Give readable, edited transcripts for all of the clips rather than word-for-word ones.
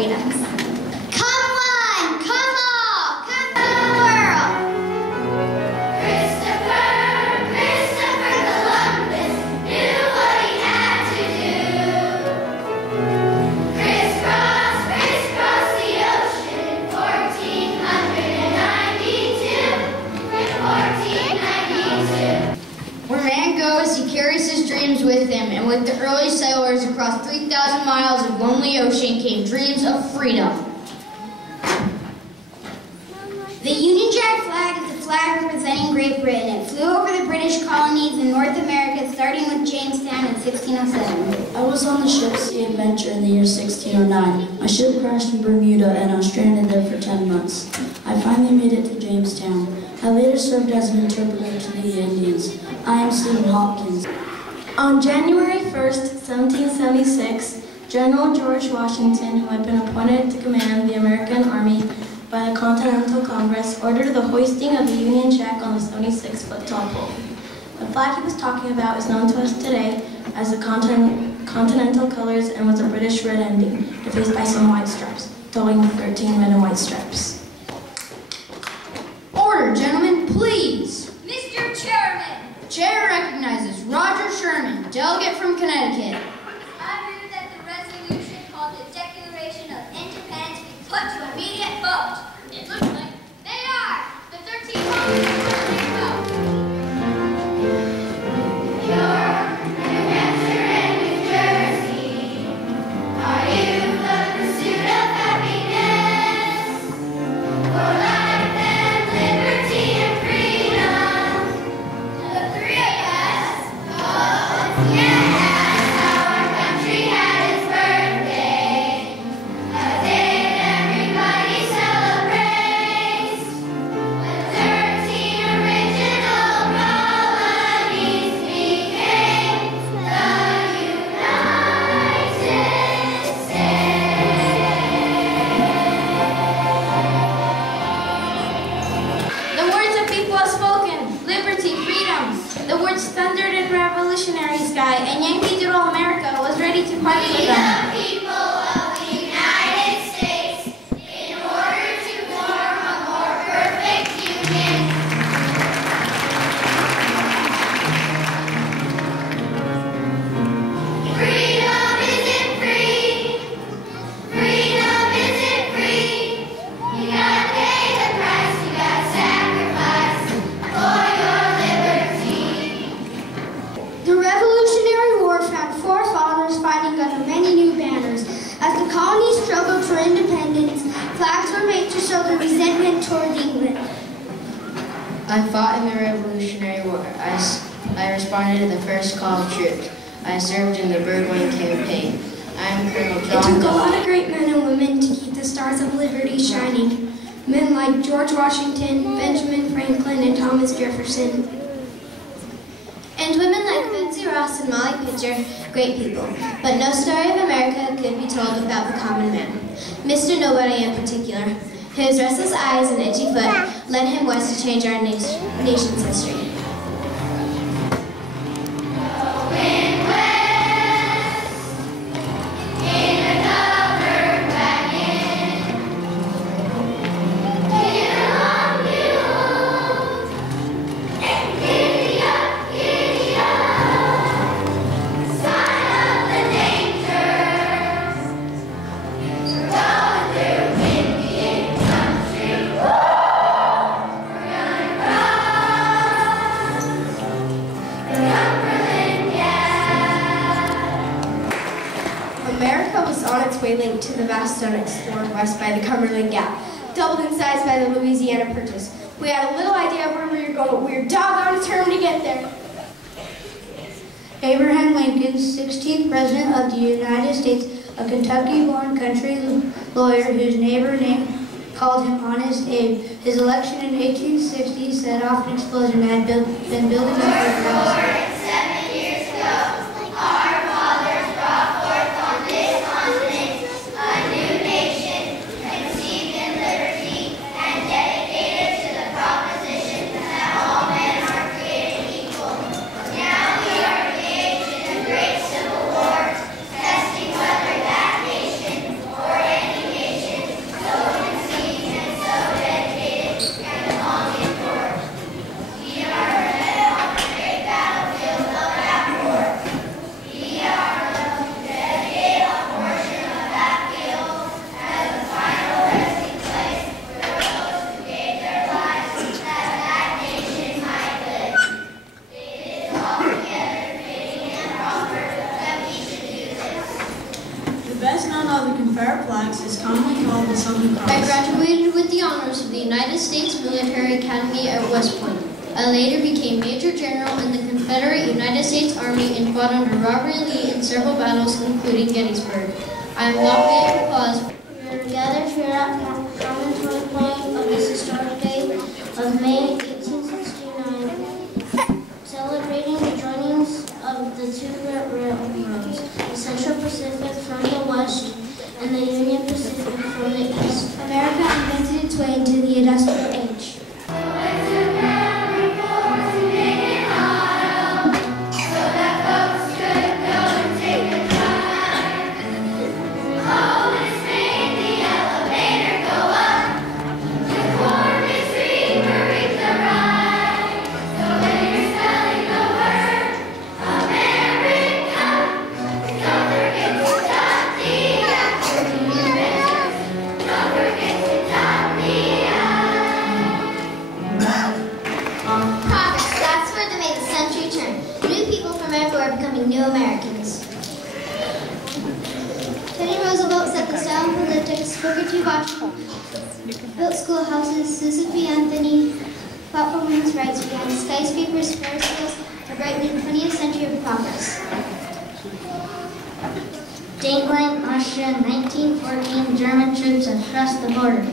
freedoms. Come one, come all, come to the world. Christopher Columbus knew what he had to do. Crisscross the ocean in 1492. Where man goes, he carries his dreams with him, and with the early settlers across 3,000 miles of lonely ocean came dreams of freedom. The Union Jack flag is the flag representing Great Britain. It flew over the British colonies in North America, starting with Jamestown in 1607. I was on the ship Sea Adventure in the year 1609. My ship crashed in Bermuda and I was stranded there for 10 months. I finally made it to Jamestown. I later served as an interpreter to the Indians. I am Stephen Hopkins. On January 1st, 1776, General George Washington, who had been appointed to command the American Army by the Continental Congress, ordered the hoisting of the Union Jack on the 76-foot tall pole. The flag he was talking about is known to us today as the Continental colors and was a British red ending, defaced by some white stripes, totaling 13 red and white stripes. Order, gentlemen, please. Mr. Chairman. Chair recognizes Roger Sherman, delegate from Connecticut. I move that the resolution called the Declaration of Independence be put to immediate vote. It looks like they are. The 13 colonies are putting a vote. New Hampshire and New Jersey, are you the pursuit of happiness? For life and liberty and freedom. The three of us, yes, our country had its birthday, a day everybody celebrates. When 13 original colonies became the United States. The words of people have spoken, liberty, freedom. The words thundered in revolutionary sky, and Yankee Doodle America was ready to fight for them. The people of the United States, in order to form a more perfect union. Freedom isn't free. Freedom isn't free. You gotta pay the price. You gotta sacrifice for your liberty. The Revolutionary War found four fathers fighting under many new banners. As the colonies struggled for independence, flags were made to show their resentment toward England. I fought in the Revolutionary War. I responded to the first call of troops. I served in the Birdwing Campaign. I am Colonel It John. took a lot of great men and women to keep the stars of liberty shining. Men like George Washington, Benjamin Franklin, and Thomas Jefferson. And women like Betsy Ross and Molly Pitcher, great people. But no story of America could be told without the common man. Mr. Nobody in particular. His restless eyes and itchy foot led him west to change our nation's history. America was on its way linked to the vast unexplored west by the Cumberland Gap, doubled in size by the Louisiana Purchase. We had a little idea of where we were going, but we were doggone determined to get there. Abraham Lincoln, 16th President of the United States, a Kentucky-born country lawyer whose neighbor called him Honest Abe. His election in 1860 set off an explosion that had been building up for years. 7 years ago, our fathers brought forth on this continent a new nation, conceived in liberty and dedicated to the proposition that all men are created equal. Now we are engaged in a great civil war, testing whether that nation or any is commonly called the Southern Cross. I graduated with the honors of the United States Military Academy at West Point. I later became Major General in the Confederate United States Army and fought under Robert E. Lee in several battles, including Gettysburg. I am lobbying applause. We are gathered here at common point of this historic day of May 1869, celebrating the joinings of the two railroads, the Central Pacific from the west and the Union Pacific from the east. America invented its way into the industrial age. New Americans. Teddy Roosevelt set the style for politics, Booker T. Washington built schoolhouses, Susan B. Anthony fought for women's rights, began skyscrapers, Ferris wheels, to brighten the 20th century of progress. Dateline, Austria, 1914, German troops have crossed the border.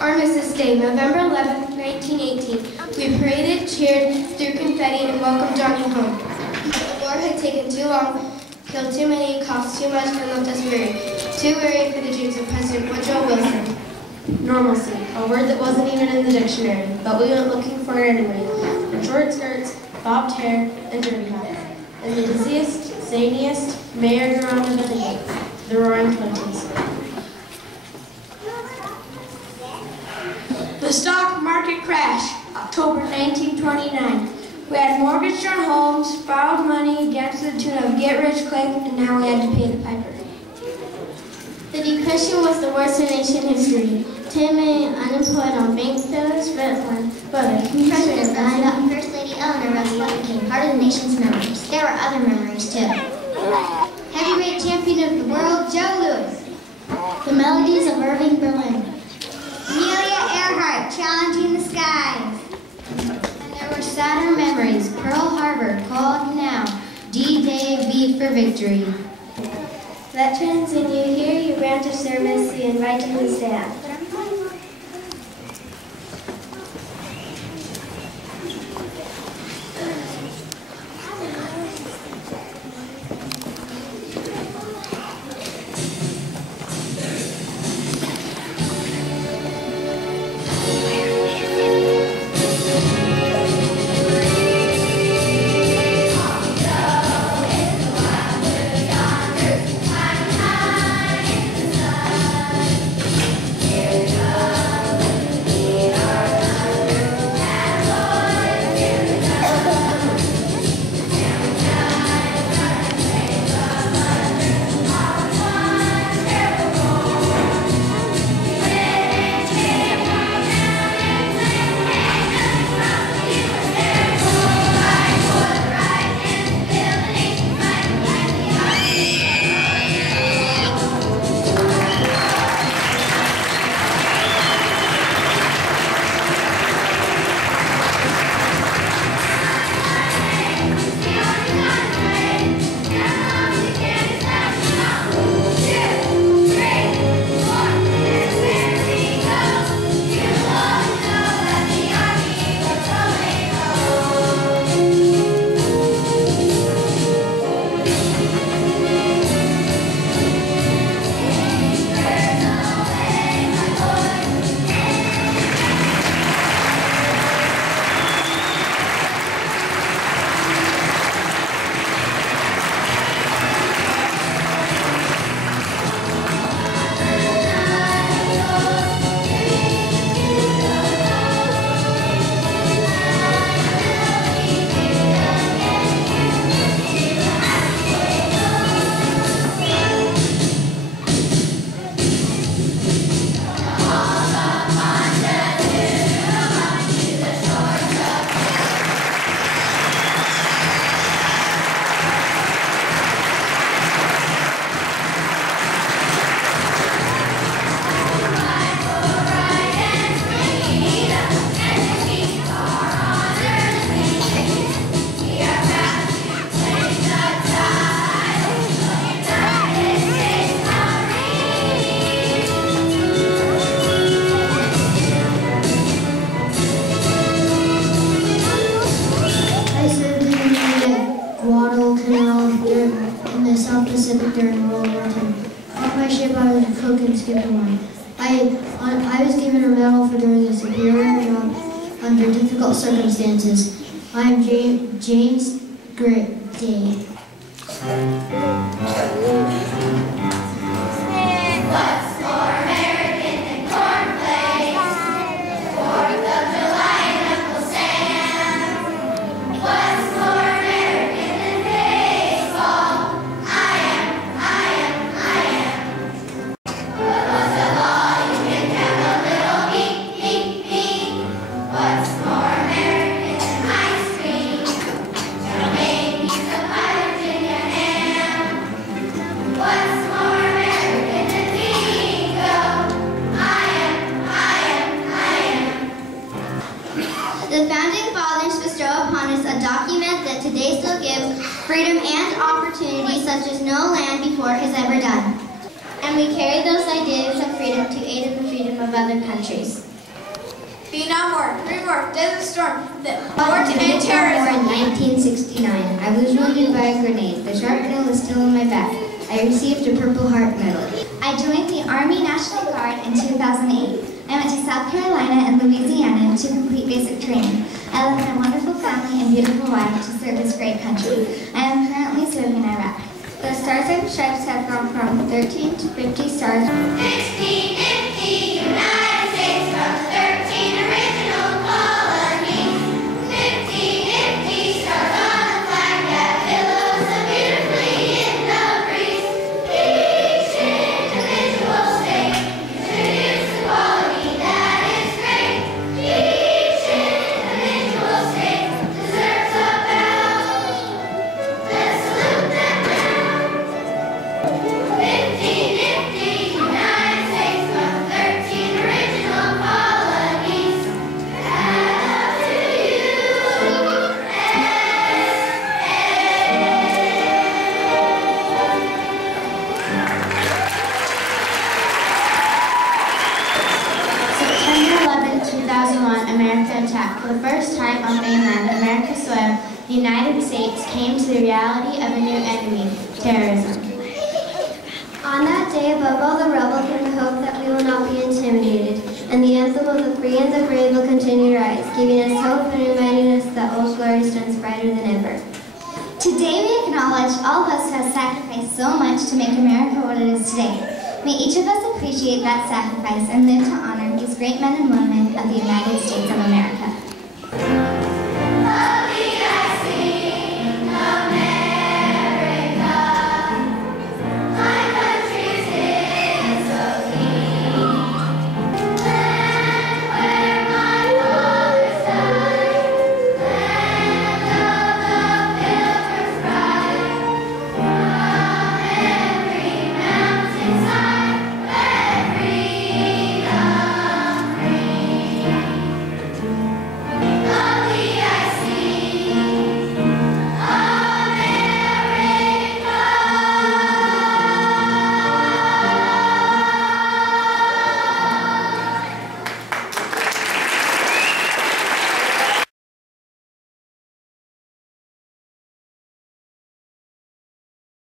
Armistice Day, November 11, 1918. We paraded, cheered, threw confetti, and welcomed Johnny home. The war had taken too long, killed too many, cost too much, and left us weary. Too weary for the dreams of President Woodrow Wilson. Normalcy, a word that wasn't even in the dictionary, but we went looking for it anyway. For short skirts, bobbed hair, and derby hats. And the dizziest, zaniest, merry-go-round of the day, the Roaring Twenties. The stock market crash, October 1929. We had mortgaged our homes, borrowed money against the tune of get-rich-quick, and now we had to pay the piper. The Depression was the worst in nation history. 10 million unemployed on bank failures, but a huge President Roosevelt and First Lady Eleanor Roosevelt became part of the nation's memories. There were other memories, too. Heavyweight champion of the world, Joe Louis. The melodies of Irving Berlin. Amelia Earhart challenging the skies. And there were sadder memories. Pearl Harbor, called now. D-Day, V for victory. Veterans, when you hear your branch of service, we invite you to stand. cook and skip line. I was given a medal for doing a superior job under difficult circumstances. I am James Day. What's more American than cornflakes? 4th of July and Uncle Sam. What's more American than baseball? I am. What's the law? You can have a little me. What's more American than ice cream? Make me some pie, Virginia ham. What's more American than bingo? I am. The founding fathers bestow upon us a document that today still gives freedom and opportunity such as no land before has ever done. And we carry those ideas of freedom to aid in the freedom of other countries. Be no more, remorse, desert storm, War and terrorism. In 1969, I was wounded by a grenade. The shrapnel is still in my back. I received a Purple Heart Medal. I joined the Army National Guard in 2008. I went to South Carolina and Louisiana to complete basic training. I left my wonderful family and beautiful wife to serve this great country. I am currently serving in Iraq. The Stars and Stripes have gone from 13 to 50 stars. 50, United States from the 13 original colonies. 50 stars on the flag that billows so beautifully in the breeze. Each individual state contributes the quality that is great. Each individual state deserves a bow. Let's salute them now. 50, United States from 13 original colonies. Hail to September 11, 2001, America attacked. For the first time on mainland America's soil, the United States came to the reality of a new enemy, terrorism. On that day, above all the rubble came the hope that we will not be intimidated, and the anthem of the free and the brave will continue to rise, giving us hope and reminding us that old glory stands brighter than ever. Today we acknowledge all of us who have sacrificed so much to make America what it is today. May each of us appreciate that sacrifice and live to honor these great men and women of the United States of America.